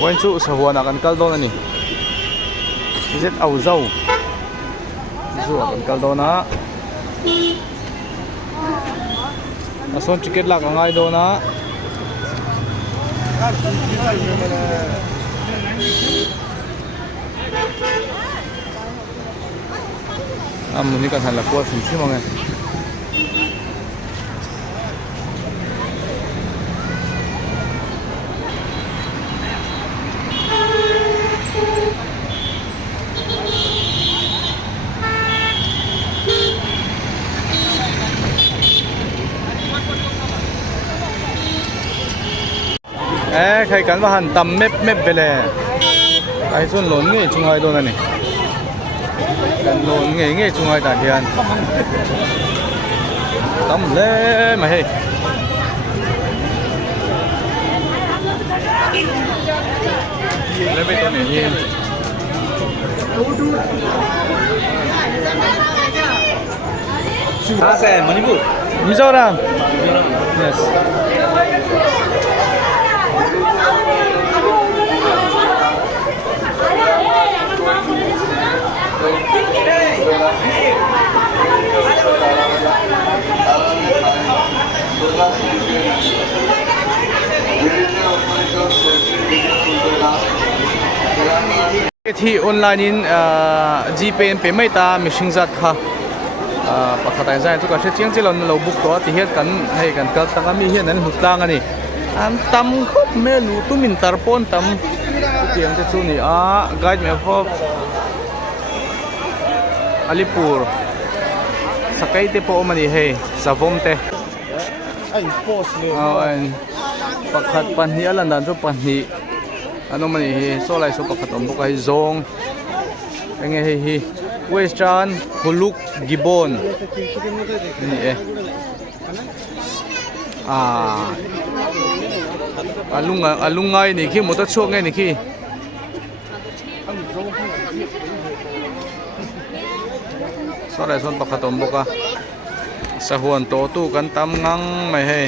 Quên chú sở hùa là cần cân đô này rất ẩu dâu rùa cần cân đô nó son chicken lạc ở ngay đô nó muốn đi cần hành là qua phim chứ mọi người khai cắn vào hẳn tầm mép mép về lè cái xuân lớn nghề chung hai đôi này cần lớn nghề chung hai tại hiện tầm lê mà hey lấy về con này nhiên Asa Manipur. Mizoram. Yes. Thì online in GPN pe mai ta machine zat kha pakhatai zai chu ka se chiang chilon lo book to ti hian kan hei kan kal tanga mi hian an hutlang ani an tam khop me lu tu min tarpon tam tiang te chu ni a guide me for Alipur sakai te po mani hei savom te Ai post le. an pakhat pan hi alan dan chu pan hi ano mani hi so lai so pakhat om bokai zong enge hi Western Huluk Gibbon ni alungai ni khi mota chok ngai ni khi sore son pakhatom boka sahuan to tu kan tam ngang mai he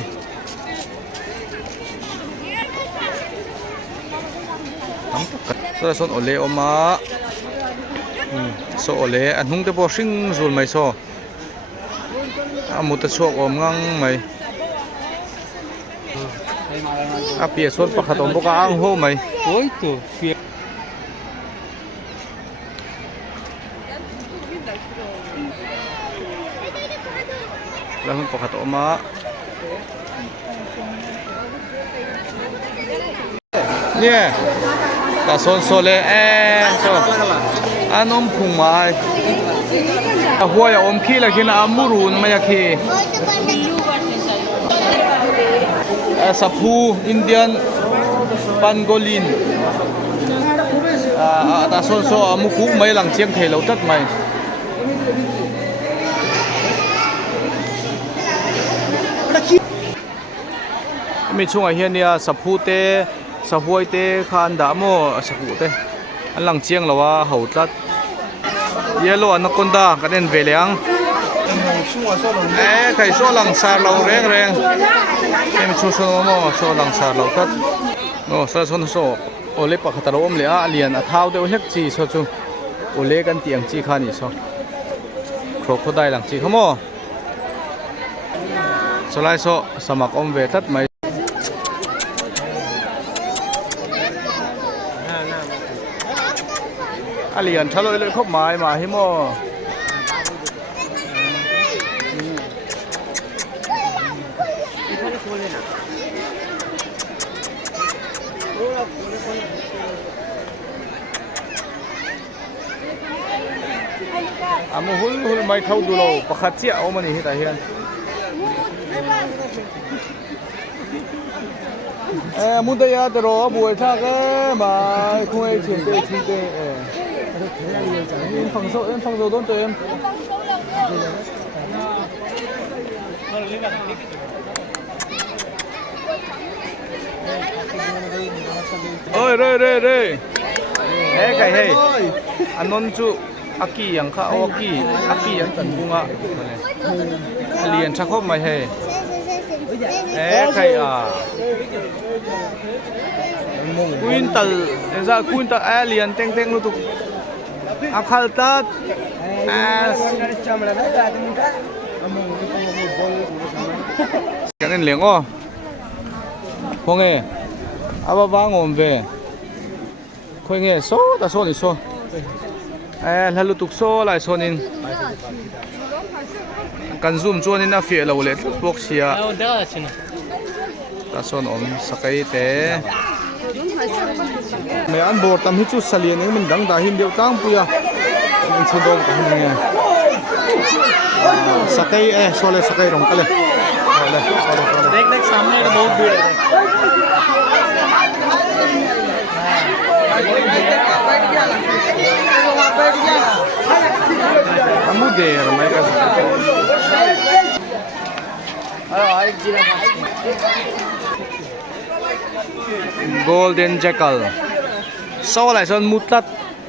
sore son ole oma so ole an hung te po hring zul mai so amuta chok om ngang mai a pia son pakhat om boka ang ho mai Oi to. lahun pakhat oma yeah ta son sole so anom phung mai a huaya om khi la khin amurun maya khi saphu Indian pangolin ta son so amuku mai lang chiang thei lo tat mai mi chunga hian nia saphu te sahuai te khan da mo sahu te an lang chiang lawa ho tlat yellow anaconda kanen veleang kai so lang sar lo reng reng em chu so mo so lang sar lo tat no sa son so ole pakhataro om le a lian a thau de hek chi so chu ole kan tiang chi khani so crocodile lang chi khamo solai so samak om ve tat mai alian thalo le khop mai ma hi mo amu hul mai thau du lo pakhat chia o mani hi ta hian mu da ya dro buai tha ke ma khoi chen te em phang dâu đón tụi em ơi re cái hey anon chu aki yang kha aki yang tan bunga liền chắc khóc mày hey cái quintal za quintal alien teng teng lu tu akhal tat as kanen lengo honge aba bangom ve khoi nge so ta so ni so lalu tuk so lai sonin kan zoom chuanin a fi lo le box sia ta son om sakai te me an bor tam hi chu salian ni min dang da him deu tang puya min chudong ka hin nge sakai sole sakai rong kale देख देख सामने तो बहुत भीड़ है kamu der mereka golden jackal so lại son mutlat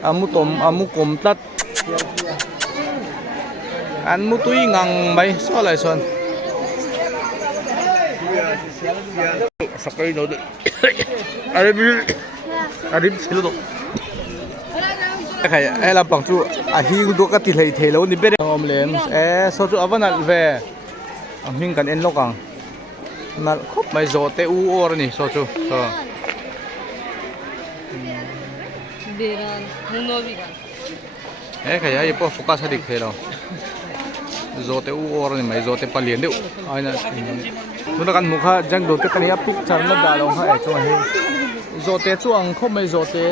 amutom amukom tlat an mutui ngang mai so lại son sakai no arib silo do khai ai la pang chu a hi do ka ti lei thelo ni bere om lem so chu avanal ve aming kan en lokang nal khop mai zo te u or ni so chu so beran muno bigan khai ai po focus hadik thelo zo te u or ni mai zo te palien deu ai na nu kan mukha jang do te kan ya picture na da lo ha chu he zo te chu ang khop mai zo te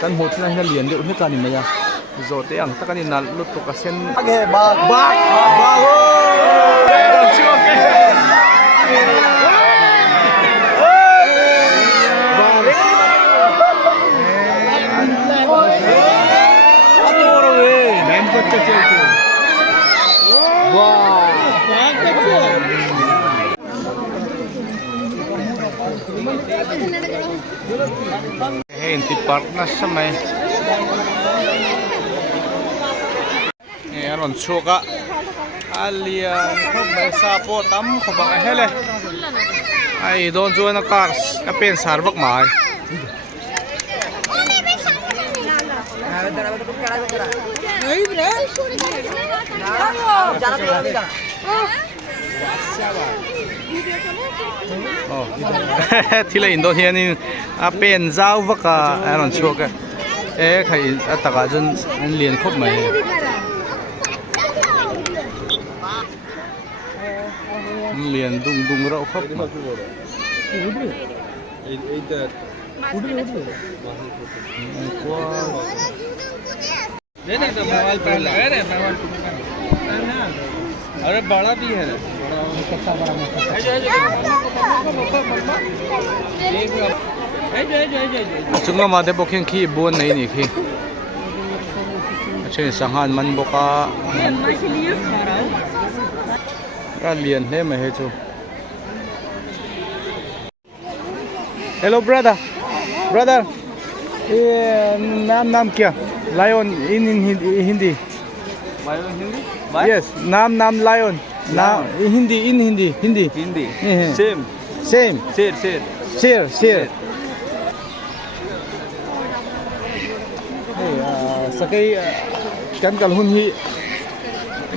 kan hot na hina lian deu he ka ni maya zo te ang ta kan na lut to ka sen ba ho chu ke Inti park na sa may aron suka alian khop may sapo tam khobang hele ai don jo na cars ka pen sarvak mai oh thila indo hianin a pen zau vaka aron chuka khai ataka jon an lian khop mai lian dung dung ro khop mobile पे अरे बड़ा भी है chunga ma de bokhen khi bon nei ni khi chen sanghan man boka ka lian he ma he chu hello brother नाम क्या lion इन Hindi yes नाम lion नाम Hindi same शेर sakai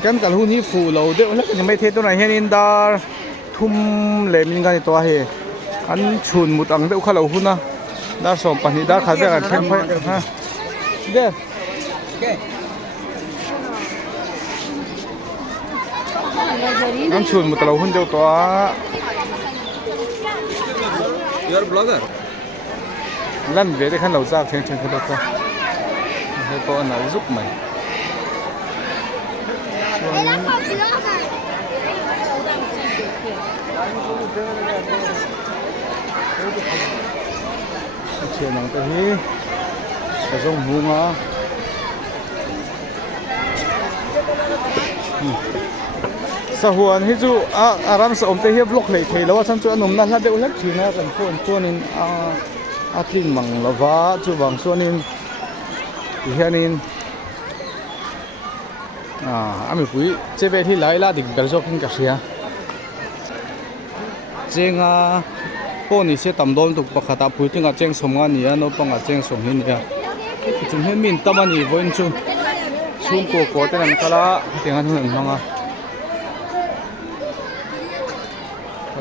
kan kalhun hi fu lo de la kan mai the to na hian in dar thum le min ga ni to he an chun mut ang de kha lo huna dar som pani dar kha de kan them phai ha de an chun mut lo hun de to you are blogger lan ve de khan lo jak theng theng kha to he ko na zup mai chuyện nắng tới hi ở trong hùng á sa huan hi chu aram sa om te hi vlog lei thei lo chan chu anum na hla deuh lek thina kan phone chuanin a tling mang lova chu wang chuanin hianin ami pui chebe thi lai la dik bel jok hin ka sia chenga po ni se tam dom tu pakhata phuiting a cheng somnga ni a no panga cheng som hin ya chung he min tamani voin chu chung ko te nan kala tengan hun manga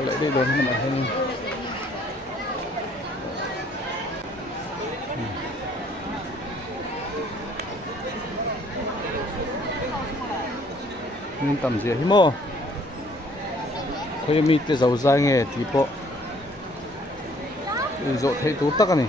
lại đi đến mà hơn tầm gì himo thôi mi cái dầu dài nghe thì bộ dỗ thấy tú tắc này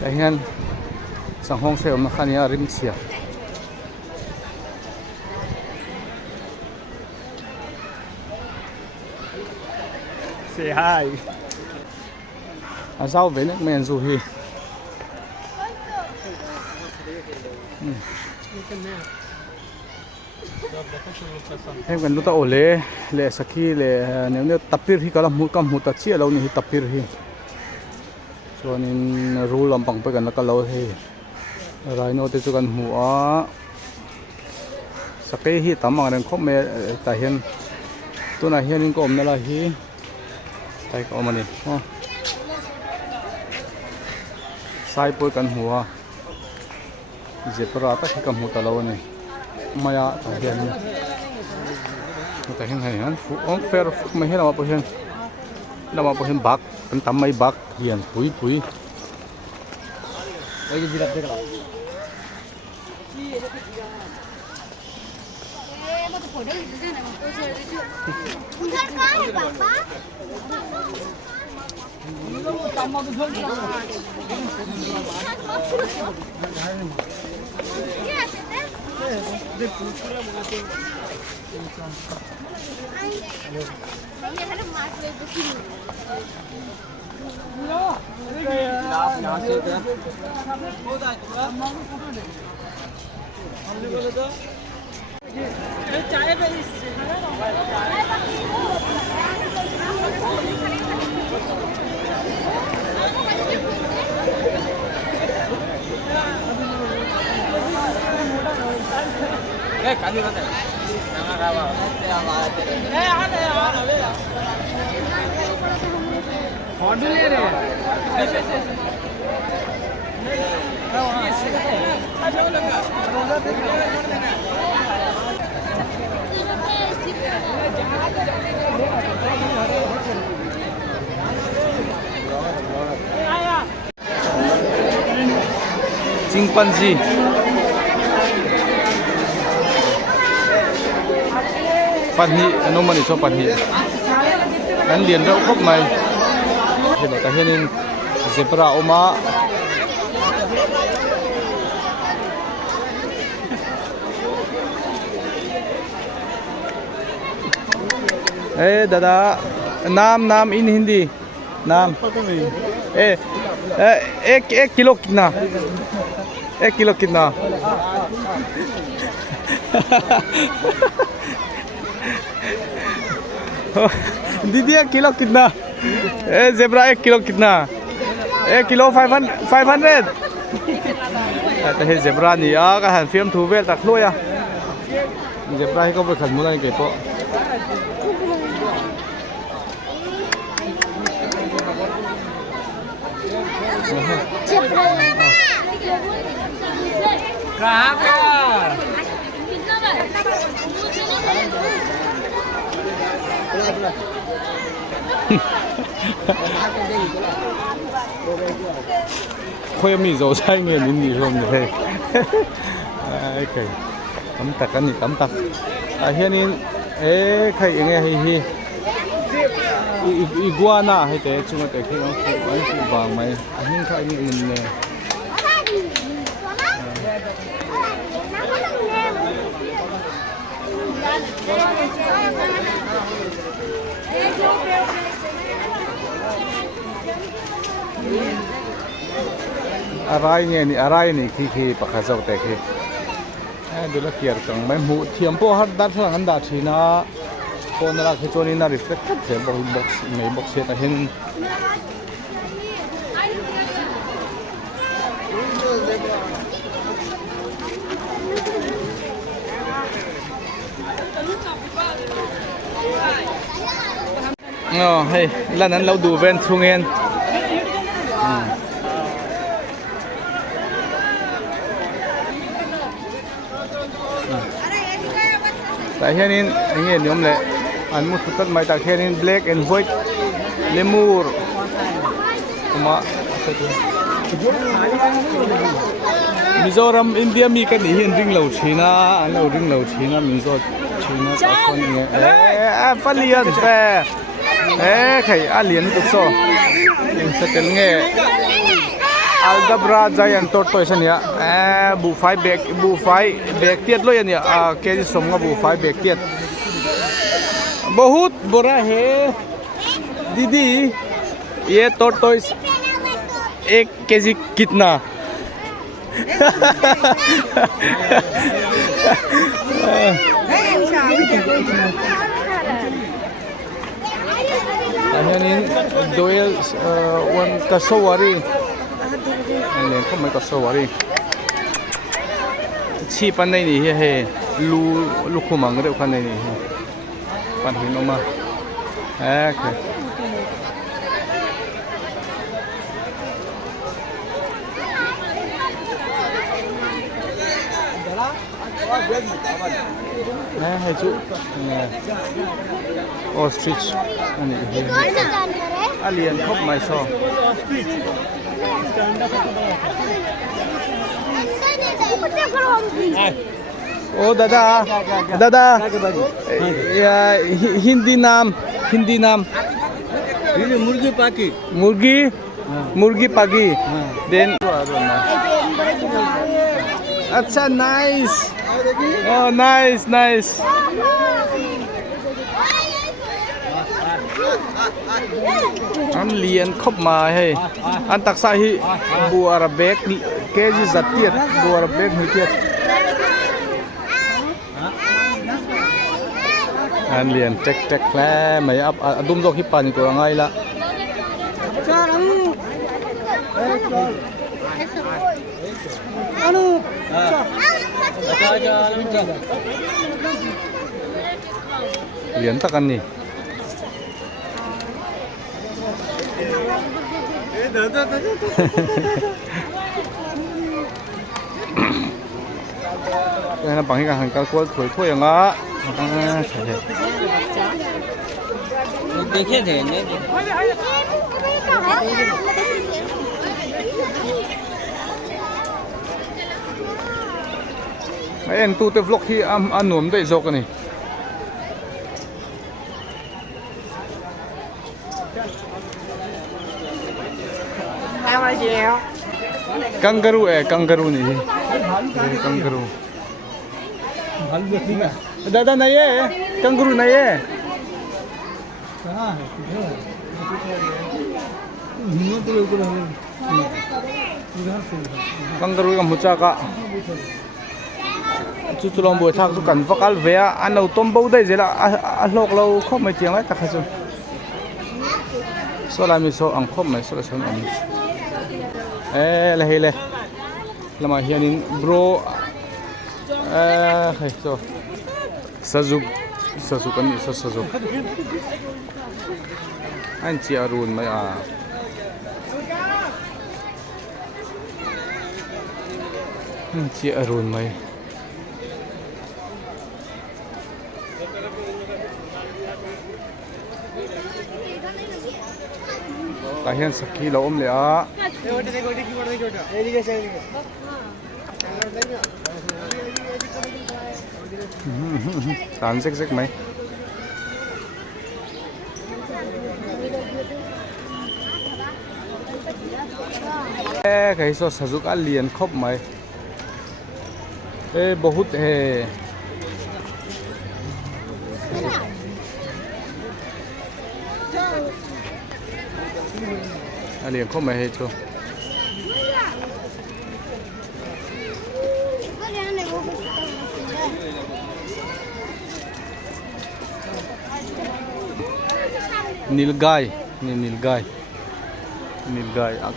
đây ngân sang hong xe mà khani à rim chia Say hi. à sao về nước men dù hi em cần lúc ta ổ lệ sakhi lệ nếu như tập pir hi cả làm cầm một tập chia lâu ni tập pir hi cho nên rule làm bằng phải cần là lâu hi rồi nó thì cho cần hùa sakhi hi tắm mà nên không mẹ tại hiện tôi này hiện có ôm là hi tại có mà nè sai bôi cần hùa zebra ta khi cầm một lâu này maya tại hiện tại hiện hay hắn phụ ông fair mấy hết là mà hiện bạc cần tắm mấy bạc hiện pui Đây cái gì đặt đây cả. chimpanzee panhi ano man iso panhi kan lian rau khop mai hela ka hianin zebra oma dada नाम इन हिंदी नाम एक kilo कितना 1 kilo कितना दीदी 1 kilo कितना zebra 1 kilo कितना 1 kilo 500 แต่เห็นเซบรานี่ก็หันฟิล์มทูเวลตักลุยเซบราให้ก็ไปขันมุ้งอะไรเก็บปะค่อยมีโซ่ใช่เงี้ยนิดๆลงเลยโอเคตำตักกันนี่ตำตักเฮียนี่ใครยังไงฮีอีกัวน่าให้แต่จุ่มแต่ที่น้องฟูไอ้ฟูบางไหมอันนี้ใครนี่มันเนี่ยอะไรเนี่ยนี่อะไรนี่ขี้ปะข้าเจ้าแต่ขี้ดูแลเกียร์กังไม่หูเทียมพวกฮัดดัดหลังดัดทีนะ phone na khi choni na reflect the box mai box se ta hin hey là nan lâu đủ ven thung en tại hiện in anh em nhóm lệ anh muốn tất mai tại hiện in black and white lemur mà Mizoram India mi cái này hiện ring lầu China anh lầu ring lầu China Mizoram China ta con nghe phát liền về khai alien tục so sẽ tên nghe Aldabra giant tortoise ania bu five bag tiết loi ania cái gì sống bu five bag tiết बहुत बड़ा है दीदी ये tortoise 1 kg कितना Ayan Doyle one kasawari anh không mấy kasawari chi pan này thì he lu khumang cái điều này pan hình mà okay hay chú ostrich anh alien khóc mai so ô दादा हिंदी नाम मुर्गी Pagi then अच्छा nice oh nice anh liền khóc mà hay anh tác sai hi bùa là bé cái gì giật tiệt bùa là bé hơi tiệt anh liền check là mấy ấp đun dầu hip pan của ngay là liền tắc ăn nhỉ đây là bằng cái hàng cá cua thổiอย่างá देखे थे mấy anh tu tới vlog khi ăn nuông đấy dọc này kangaroo này kangaroo दादा नहीं है कंगरू नहीं है कंगरू का मुचा का चुचुलों बुआ थाक चुkan vokal về anh đầu tôm bầu đây là lộc lâu không mấy tiếng ấy ta khai chứ số là mình số ăn không mấy số là số ăn là hay là mà hiện bro hay so Sazuk kan isa Sazuk anh chị Arun mai anh chị Arun mai kahian sakhi lo om le a tán rích mấy cái số sử dụng alien khóc mấy बहुत है alien khóc mấy cho Nilgai ni Nilgai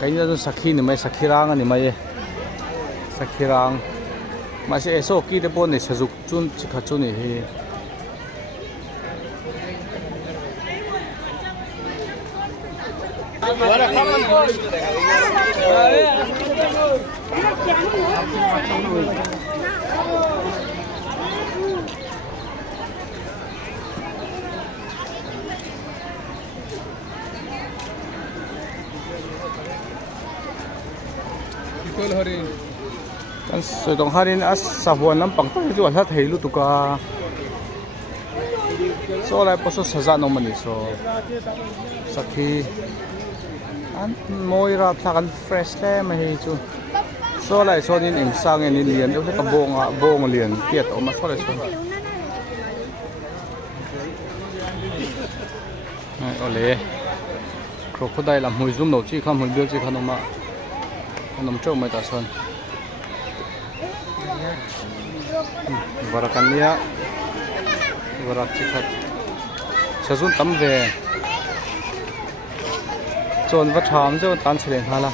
cái này là Sakhi ni mai Sakhirang ani mai Sakhirang mà sẽ số kia để bọn này sử dụng chun chỉ khát chun này kan soi dong harin as sahuan lampang ta chu ala theilu tuka so lai poso saza no mani so Sakhi an moira thakan fresh le ma hi chu so lai so nin eng sang en lian eu ka bong lian kiat o ma so lai so ai ole crocodile lam hui zum no chi kham hui bil chi khanoma anom chau mai ta son varakan lia varak chikhat chazun tam ve chon va tham zo tan chlen hala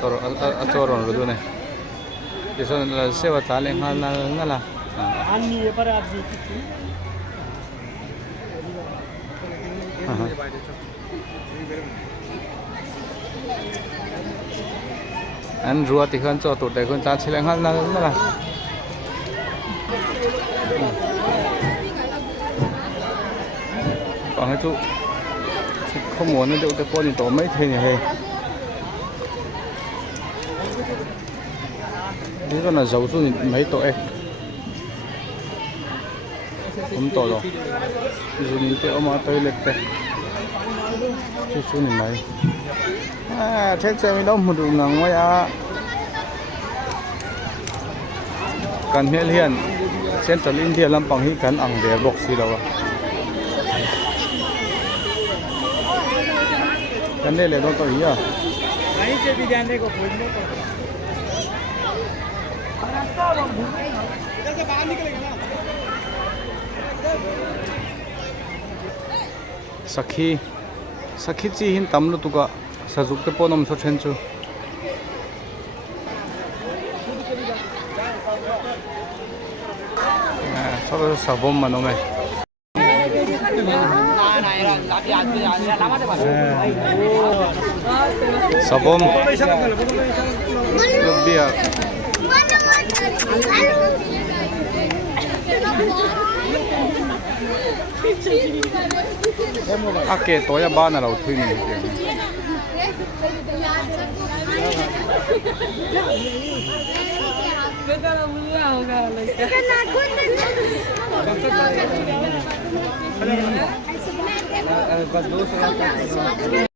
soro a choron ru neison la sewa ta le ngala अन्य पर आप देखिए anh rùa thì hơn cho tụt để con ta sẽ lên hơn là còn cái chú không muốn nó được cái con thì tổ mấy thế này cái con là giàu chú mấy tội không tội rồi dù những cái ông tới lịch đây chú này mấy chắc chắn mình đâu một đường ngang ngoài cần hiện hiện Central India làm bằng hình cần ăn để bọc xí đâu cái này là đâu có ý à वहीं से भी जाने को खोजने को इधर से बाहर निकलेगा ना Sakhi chi hin tamlu tuka sajuk te ponom so chen chu so sabom manome sabom lobia ake toya ba na lau thui ni बेचारा बुरा होगा लड़का बस 200